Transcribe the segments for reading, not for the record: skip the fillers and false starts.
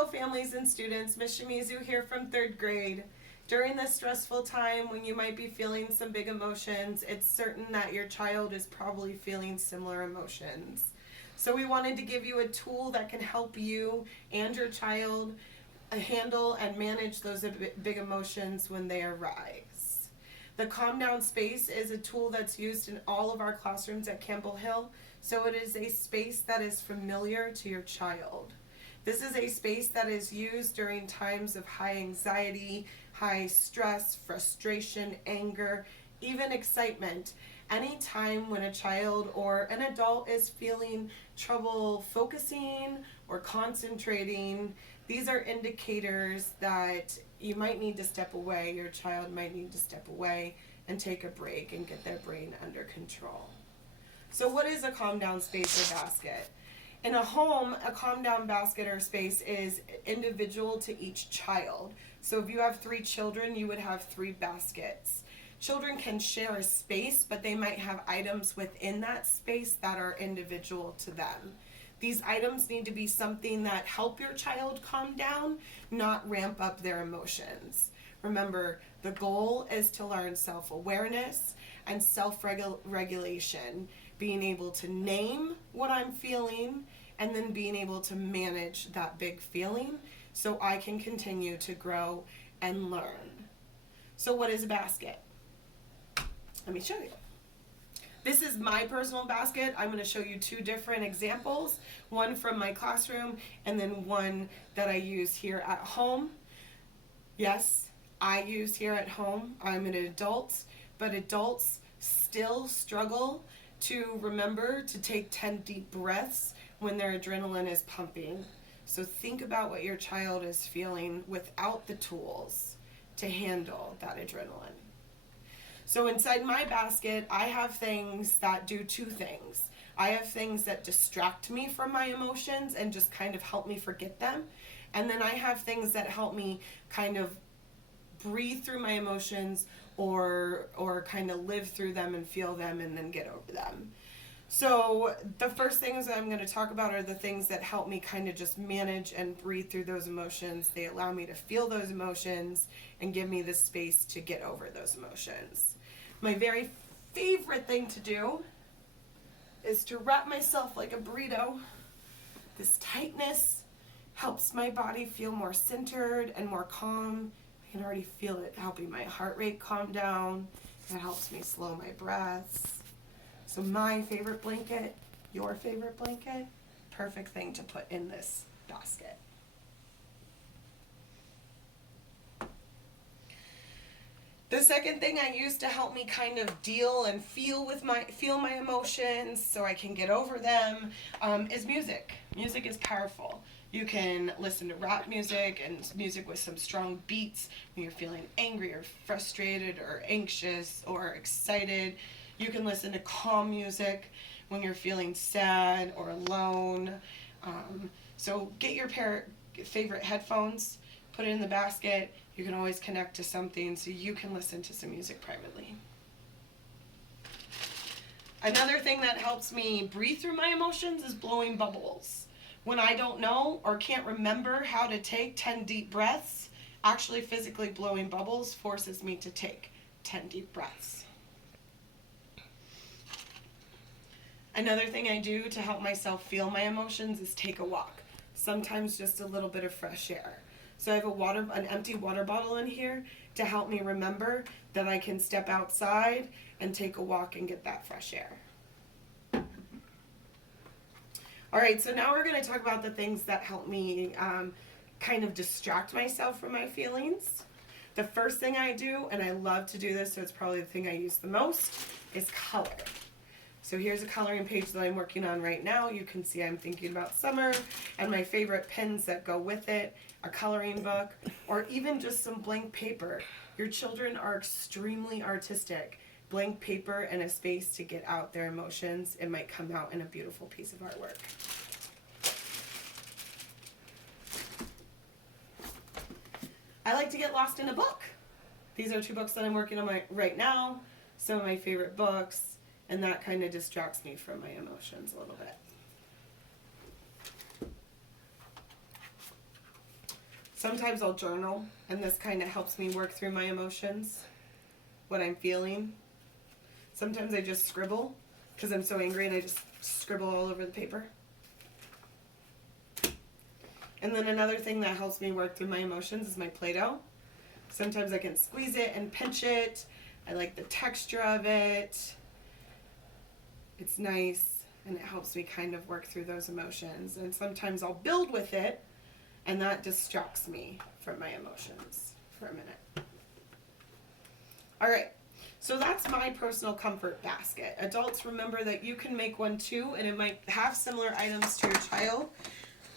Hello families and students, Ms. Shimizu here from 3rd grade. During this stressful time when you might be feeling some big emotions, it's certain that your child is probably feeling similar emotions. So we wanted to give you a tool that can help you and your child handle and manage those big emotions when they arise. The Calm Down Space is a tool that's used in all of our classrooms at Campbell Hill, so it is a space that is familiar to your child. This is a space that is used during times of high anxiety, high stress, frustration, anger, even excitement. Any time when a child or an adult is feeling trouble focusing or concentrating, these are indicators that you might need to step away, your child might need to step away and take a break and get their brain under control. So what is a calm down space or basket? In a home, a calm down basket or space is individual to each child. So if you have 3 children, you would have 3 baskets. Children can share a space, but they might have items within that space that are individual to them. These items need to be something that help your child calm down, not ramp up their emotions. Remember, the goal is to learn self-awareness and self-regulation, being able to name what I'm feeling and then being able to manage that big feeling so I can continue to grow and learn. So what is a basket? Let me show you. This is my personal basket. I'm going to show you 2 different examples, one from my classroom and then one that I use here at home. Yes, I use here at home. I'm an adult, but adults still struggle to remember to take 10 deep breaths when their adrenaline is pumping. So think about what your child is feeling without the tools to handle that adrenaline. So inside my basket, I have things that do 2 things. I have things that distract me from my emotions and just kind of help me forget them. And then I have things that help me kind of breathe through my emotions or kind of live through them and feel them and then get over them. So the first things that I'm going to talk about are the things that help me kind of just manage and breathe through those emotions. They allow me to feel those emotions and give me the space to get over those emotions. My very favorite thing to do is to wrap myself like a burrito. This tightness helps my body feel more centered and more calm. I can already feel it helping my heart rate calm down. That helps me slow my breaths. So my favorite blanket, your favorite blanket, perfect thing to put in this basket. The second thing I use to help me kind of deal and feel my emotions so I can get over them is music. Music is powerful. You can listen to rap music and music with some strong beats when you're feeling angry or frustrated or anxious or excited. You can listen to calm music when you're feeling sad or alone. So get your favorite headphones, put it in the basket. You can always connect to something so you can listen to some music privately. Another thing that helps me breathe through my emotions is blowing bubbles. When I don't know or can't remember how to take 10 deep breaths, actually physically blowing bubbles forces me to take 10 deep breaths. Another thing I do to help myself feel my emotions is take a walk. Sometimes just a little bit of fresh air. So I have an empty water bottle in here to help me remember that I can step outside and take a walk and get that fresh air. All right, so now we're going to talk about the things that help me kind of distract myself from my feelings. The first thing I do, and I love to do this, so it's probably the thing I use the most, is color. So here's a coloring page that I'm working on right now. You can see I'm thinking about summer, and my favorite pens that go with it, a coloring book, or even just some blank paper. Your children are extremely artistic. Blank paper and a space to get out their emotions, it might come out in a beautiful piece of artwork. I like to get lost in a book. These are 2 books that I'm working on right now, some of my favorite books, and that kind of distracts me from my emotions a little bit. Sometimes I'll journal, and this kind of helps me work through my emotions, what I'm feeling. Sometimes I just scribble because I'm so angry and I just scribble all over the paper. And then another thing that helps me work through my emotions is my Play-Doh. Sometimes I can squeeze it and pinch it. I like the texture of it. It's nice and it helps me kind of work through those emotions. And sometimes I'll build with it and that distracts me from my emotions for a minute. All right, so that's my personal comfort basket. Adults, remember that you can make one too, and it might have similar items to your child,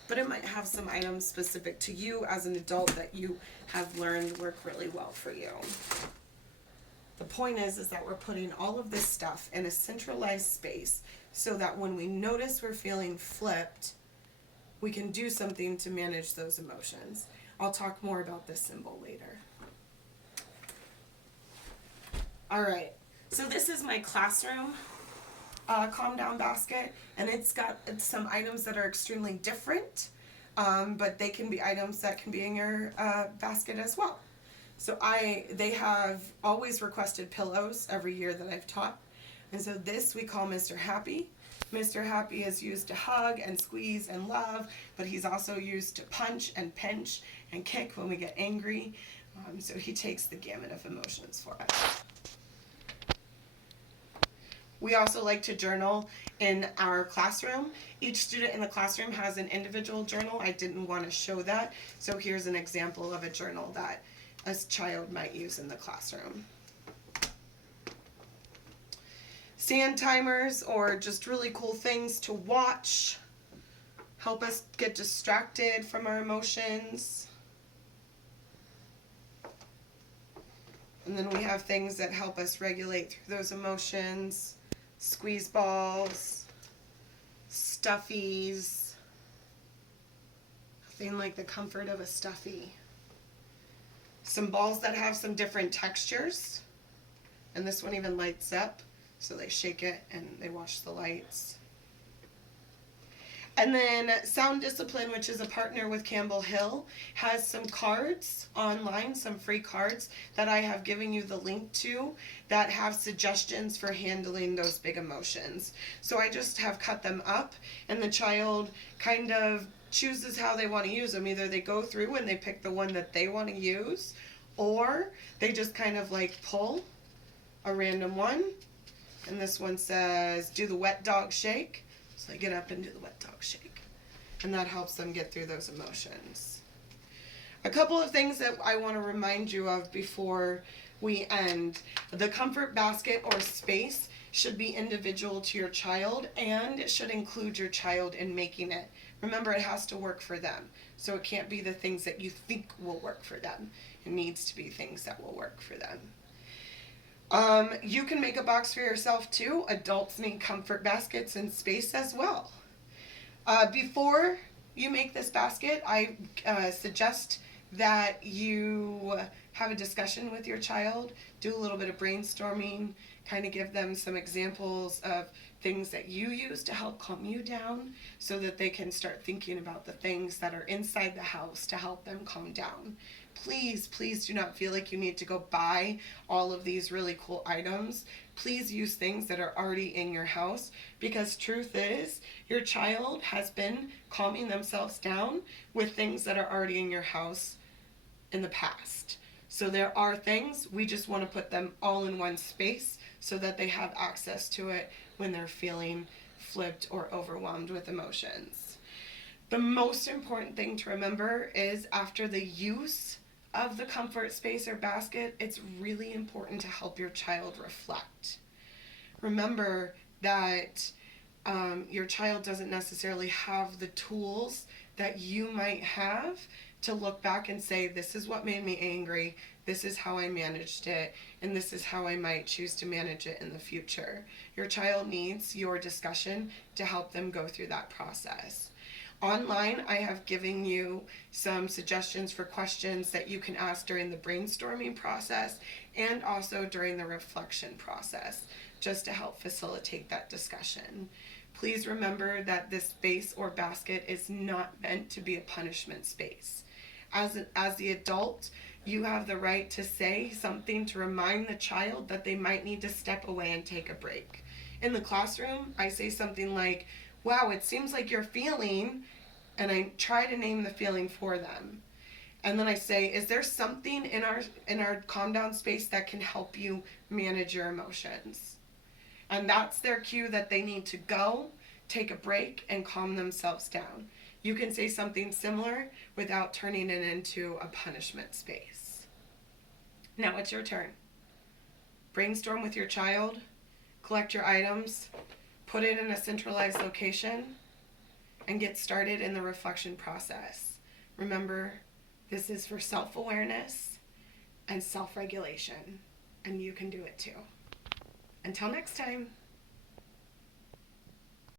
but it might have some items specific to you as an adult that you have learned work really well for you. The point is that we're putting all of this stuff in a centralized space so that when we notice we're feeling flipped, we can do something to manage those emotions. I'll talk more about this symbol later. All right, so this is my classroom calm down basket, and it's got some items that are extremely different, but they can be items that can be in your basket as well. So they have always requested pillows every year that I've taught, and so this we call Mr. Happy. Mr. Happy is used to hug and squeeze and love, but he's also used to punch and pinch and kick when we get angry. So he takes the gamut of emotions for us. We also like to journal in our classroom. Each student in the classroom has an individual journal. I didn't want to show that, so here's an example of a journal that a child might use in the classroom. Sand timers, or just really cool things to watch, help us get distracted from our emotions. And then we have things that help us regulate through those emotions. Squeeze balls, stuffies, nothing like the comfort of a stuffy. Some balls that have some different textures, and this one even lights up, so they shake it and they watch the lights. And then Sound Discipline, which is a partner with Campbell Hill, has some cards online, some free cards that I have given you the link to that have suggestions for handling those big emotions. So I just have cut them up, and the child kind of chooses how they want to use them. Either they go through and they pick the one that they want to use, or they just kind of like pull a random one. And this one says, do the wet dog shake. So they get up and do the wet dog shake. And that helps them get through those emotions. A couple of things that I want to remind you of before we end. The comfort basket or space should be individual to your child, and it should include your child in making it. Remember, it has to work for them. So it can't be the things that you think will work for them. It needs to be things that will work for them. You can make a box for yourself too. Adults need comfort baskets and space as well. Before you make this basket, I suggest that you have a discussion with your child, do a little bit of brainstorming, kind of give them some examples of things that you use to help calm you down so that they can start thinking about the things that are inside the house to help them calm down. Please, please do not feel like you need to go buy all of these really cool items. Please use things that are already in your house, because truth is, your child has been calming themselves down with things that are already in your house in the past. So there are things, we just want to put them all in one space so that they have access to it when they're feeling flipped or overwhelmed with emotions. The most important thing to remember is after the use of the comfort space or basket, it's really important to help your child reflect. Remember that your child doesn't necessarily have the tools that you might have to look back and say, this is what made me angry, this is how I managed it, and this is how I might choose to manage it in the future. Your child needs your discussion to help them go through that process. Online, I have given you some suggestions for questions that you can ask during the brainstorming process and also during the reflection process, just to help facilitate that discussion. Please remember that this space or basket is not meant to be a punishment space. As the adult, you have the right to say something to remind the child that they might need to step away and take a break. In the classroom, I say something like, wow, it seems like you're feeling, and I try to name the feeling for them. And then I say, is there something in our calm down space that can help you manage your emotions? And that's their cue that they need to go, take a break, and calm themselves down. You can say something similar without turning it into a punishment space. Now it's your turn. Brainstorm with your child, collect your items, put it in a centralized location, and get started in the reflection process. Remember, this is for self-awareness and self-regulation, and you can do it too. Until next time.